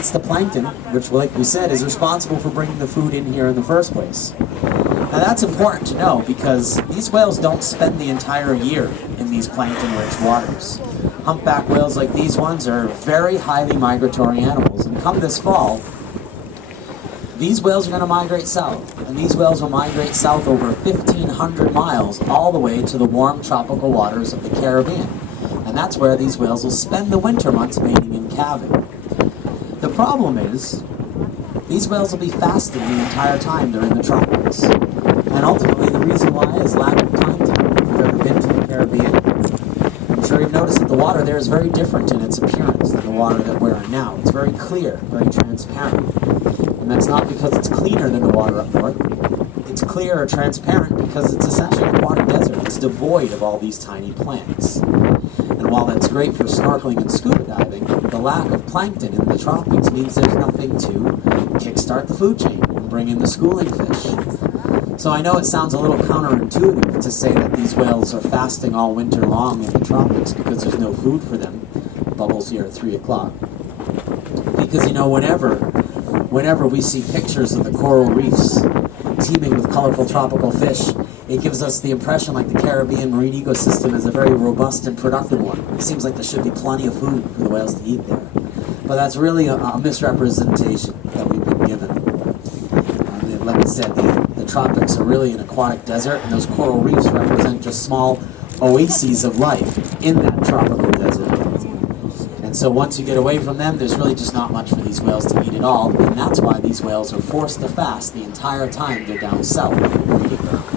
it's the plankton, which, like we said, is responsible for bringing the food in here in the first place. Now that's important to know because these whales don't spend the entire year in these plankton-rich waters. Humpback whales like these ones are very highly migratory animals, and come this fall, these whales are going to migrate south, and these whales will migrate south over 1,500 miles all the way to the warm tropical waters of the Caribbean. And that's where these whales will spend the winter months mating and calving. The problem is, these whales will be fasting the entire time they're in the tropics. And ultimately, the reason why is lack of plankton. If you've ever been to the Caribbean, I'm sure you've noticed that the water there is very different in its appearance than the water that we're in now. It's very clear, very transparent. And that's not because it's cleaner than the water up north. It's clear or transparent because it's essentially a water desert. It's devoid of all these tiny plants. And while that's great for snorkeling and scuba diving, the lack of plankton in the tropics means there's nothing to kickstart the food chain and bring in the schooling fish. So I know it sounds a little counterintuitive to say that these whales are fasting all winter long in the tropics because there's no food for them. Bubbles here at 3 o'clock. Because, you know, whenever we see pictures of the coral reefs teeming with colorful tropical fish, it gives us the impression like the Caribbean marine ecosystem is a very robust and productive one. It seems like there should be plenty of food for the whales to eat there. But that's really a misrepresentation that we've been given. Like I said, the tropics are really an aquatic desert, and those coral reefs represent just small oases of life in that tropical desert. And so once you get away from them, there's really just not much for these whales to eat at all, and that's why these whales are forced to fast the entire time they're down south breeding ground.